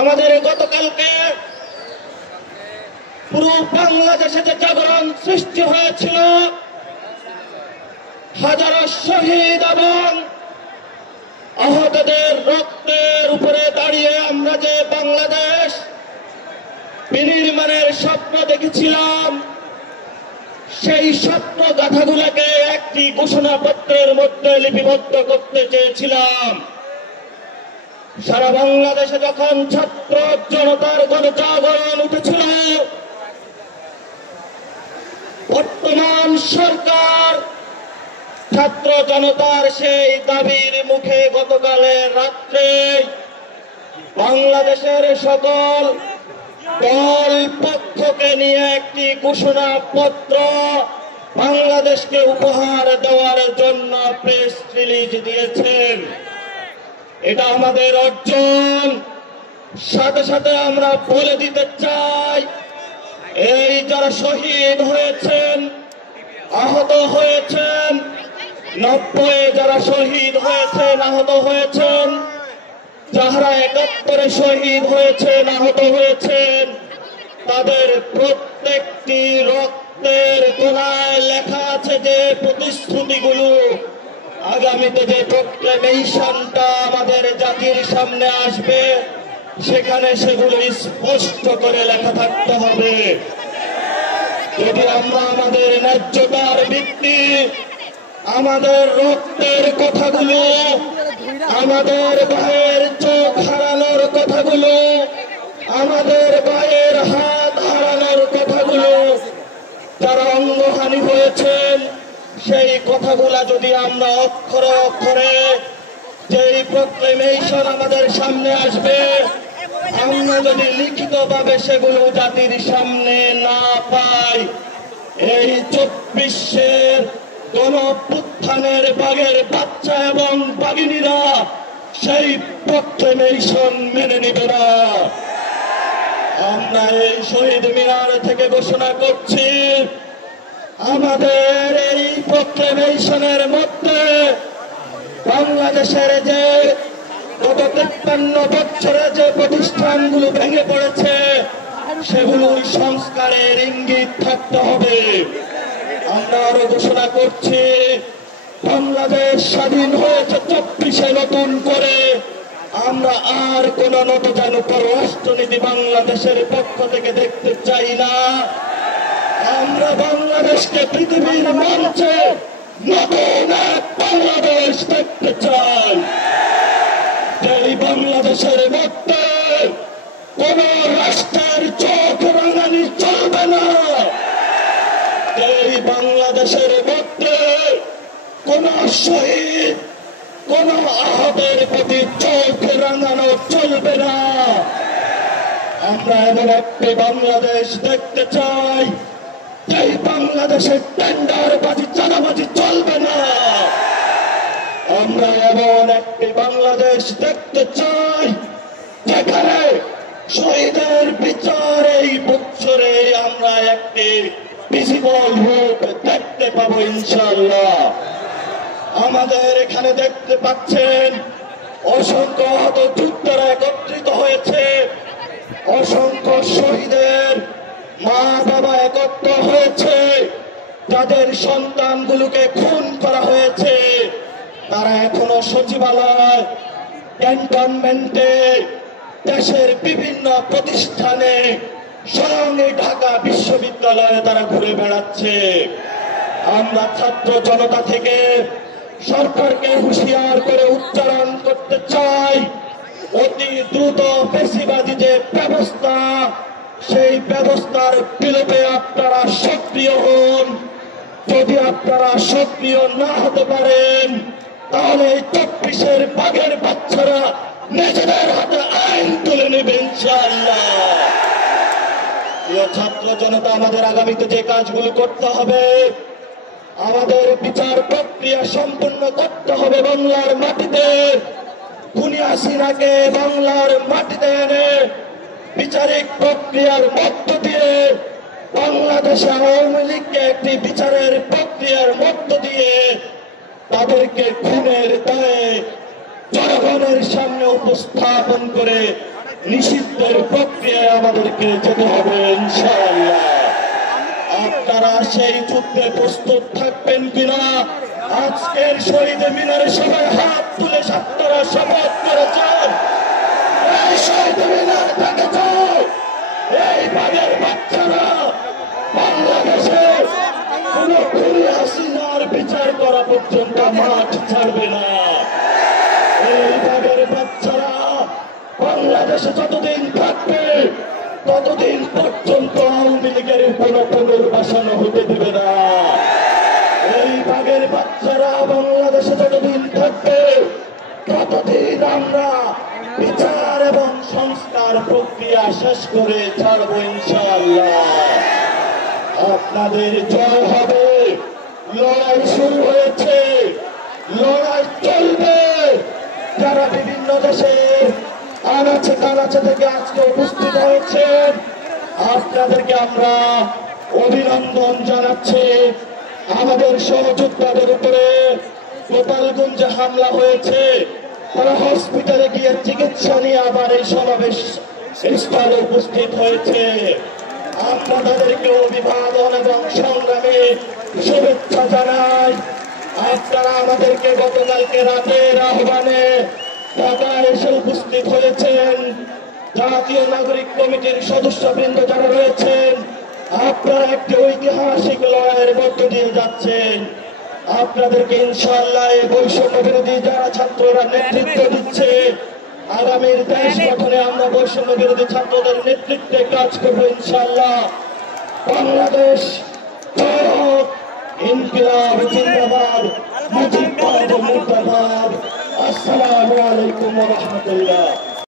আমাদের গতকালকে পুরো বাংলাদেশে যে জাগরণ সৃষ্টি হয়েছিল, হাজারো শহীদ এবং আহতদের রক্তের উপরে দাঁড়িয়ে আমরা যে বাংলাদেশ বিনির্মাণের স্বপ্ন দেখেছিলাম, সেই স্বপ্ন গাথাগুলোকে একটি ঘোষণাপত্রের মধ্যে লিপিবদ্ধ করতে চেয়েছিলাম। সারা বাংলাদেশে যখন ছাত্র জনতার গণজাগরণ উঠেছিল, বর্তমান সরকার ছাত্র জনতার সেই দাবির মুখে গতকালের রাত্রে বাংলাদেশের সকল দল পক্ষকে নিয়ে একটি ঘোষণাপত্র বাংলাদেশকে উপহার দেওয়ার জন্য প্রেস রিলিজ দিয়েছেন। এটা আমাদের অর্জন। সাথে সাথে আমরা বলে দিতে চাই, এই যারা শহীদ হয়েছেন, আহত হয়েছেন, 90 যারা শহীদ হয়েছেন, আহত হয়েছেন, যারা 71 শহীদ হয়েছেন, আহত হয়েছেন, তাদের প্রত্যেকটি রক্তের কোনায় লেখা আছে যে প্রতিশ্রুতিগুলো আগামীতে যে প্রোক্লেমেশনটা আমাদের জাতির সামনে আসবে, সেখানে সেগুলো স্পষ্ট করে লেখা থাকতে হবে। যদি আমরা আমাদের ন্যায্যতার ভিত্তি, আমাদের রক্তের কথাগুলো, আমাদের গায়ের চোখ হারানোর কথাগুলো, আমাদের গায়ের হাত হারানোর কথাগুলো, যারা অঙ্গহানি হয়েছেন, সেই কথাগুলা যদি আমরা অক্ষরে অক্ষরে যেই প্রোক্লেমেশন আমাদের সামনে আসবে, আমরা যদি লিখিতভাবে সেগুলো জাতির সামনে না পাই, এই 24-এর গণঅভ্যুত্থানের বাগের বাচ্চা এবং বাগিনীরা সেই প্রোক্লেমেশন মেনে নিবে না। আমরা এই শহীদ মিনার থেকে ঘোষণা করছি, আমাদের এই প্রোক্লেমেশনের মধ্যে বাংলাদেশের যে গত 53 বছরে যে প্রতিষ্ঠানগুলো ভেঙে পড়েছে, সেগুলো সংস্কারের ইঙ্গিত থাকতে হবে। আমরা আরো ঘোষণা করছি, বাংলাদেশ স্বাধীন হয়েছে 24-এ নতুন করে। আমরা আর কোন নতজানু পররাষ্ট্রনীতি বাংলাদেশের পক্ষ থেকে দেখতে চাই না। আমরা বাংলাদেশকে পৃথিবীর মঞ্চে নতুন এক বাংলাদেশ দেখতে চাই। এই বাংলাদেশের মধ্যে কোন রাষ্ট্রের চোখ রাঙানি চলবে না। এই বাংলাদেশের মধ্যে কোন শহীদ, কোন আহতের প্রতি চোখ রাঙানো চলবে না। আমরা এমন একটি বাংলাদেশ দেখতে চাই, এই বাংলাদেশের টেন্ডারবাজি, চাঁদাবাজি চলবে না। আমরা এমন একটি বাংলাদেশ দেখতে চাই, যেখানে শহীদের বিচার এই বছরে আমরা একটি ভিজিবল রূপ দেখতে পাবো ইনশাআল্লাহ। আমাদের এখানে দেখতে পাচ্ছেন অসংখ্য আহত যোদ্ধারা একত্রিত হয়েছে, অসংখ্য শহীদের মা বাবা একত্র হয়েছে, যাদের সন্তানগুলোকে খুন করা হয়েছে, তারা এখনো সচিবালয়, ক্যান্টনমেন্টে, দেশের বিভিন্ন প্রতিষ্ঠানে, স্বয়ং ঢাকা বিশ্ববিদ্যালয়ে তারা ঘুরে বেড়াচ্ছে। আমরা ছাত্র জনতা থেকে সরকারকে হুঁশিয়ার করে উচ্চারণ করতে চাই, অতি দ্রুত ফ্যাসিবাদী যে ব্যবস্থা, সেই ব্যবস্থার বিলোপে আপনারা সক্রিয় হন। যদি আপনারা সক্রিয় না হতে পারেন, তাহলে 24-এর বাঘের বাচ্চারা নিজেদের হাতে আইন তুলে নেবে ইনশাআল্লাহ। প্রিয় ছাত্র জনতা, আমাদের আগামীতে যে কাজগুলো করতে হবে, আমাদের বিচার প্রক্রিয়া সম্পূর্ণ করতে হবে বাংলার মাটিতে। খুনি হাসিনাকে বাংলার মাটিতে এনে বিচারিক প্রক্রিয়ার মধ্য দিয়ে বাংলাদেশে আওয়ামী লীগকে একটি বিচারের প্রক্রিয়ার মধ্য দিয়ে তাদেরকে খুনের দায়ে জনগণের সামনে উপস্থাপন করে নিষিদ্ধের প্রক্রিয়ায় আমাদেরকে যেতে হবে ইনশাআল্লাহ। আপনারা সেই যুদ্ধে প্রস্তুত থাকবেন কিনা আজকের শহীদ মিনারে সবাই হাত তুলে আপনারা শপথ করেছেন। এই শহীদ মিনার থেকে তো এই বাগের বাচ্চারা বাংলাদেশে কোন খুনি হাসিনার বিচার করা পর্যন্ত মাঠ ছাড়বে না। এই বাগের বাচ্চারা বাংলাদেশে যতদিন থাকবে ততদিন পর্যন্ত আওয়ামী লীগের কোন পুনর্বাসন হতে দেবে না। এই বাগের বাচ্চারা বাংলাদেশে যতদিন থাকবে ততদিন আমরা বিচার এবং সংস্কার প্রক্রিয়া শেষ করে ছাড়বো ইনশাআল্লাহ। আপনাদের জয় হবে। লড়াই শুরু হয়েছে, লড়াই চলবে। যারা বিভিন্ন দেশের আনাচে কানাচে থেকে আজকে উপস্থিত হয়েছেন আপনাদেরকে আমরা অভিনন্দন জানাচ্ছি। আমাদের সহযোদ্ধাদের উপরে গোপালগঞ্জে হামলা হয়েছে, তারা হসপিটালে গিয়ে চিকিৎসা নিয়ে আবার এই সমাবেশ স্থলে উপস্থিত হয়েছে। আমরা তাদেরকে অভিবাদন এবং সংগ্রামে শুভেচ্ছা জানাই। আপনারা আমাদেরকে গতকালকে রাতের আহ্বানে ঢাকায় এসে উপস্থিত হয়েছেন। জাতীয় নাগরিক কমিটির সদস্যবৃন্দ যারা রয়েছেন আপনারা একটি ঐতিহাসিক লড়াইয়ের মধ্য দিয়ে যাচ্ছেন। আপনাদেরকে ইনশাআল্লাহ এই বৈষম্য বিরোধী যারা ছাত্ররা নেতৃত্ব দিচ্ছে আগামীর দেশ গঠনে আমরা বৈষম্য বিরোধী ছাত্রদের নেতৃত্বে কাজ করবো ইনশাআল্লাহ। বাংলাদেশ ইনকিলাব জিন্দাবাদ, মুজিববাদ মুর্দাবাদ। আসসালামু আলাইকুম ওয়া রাহমাতুল্লাহ।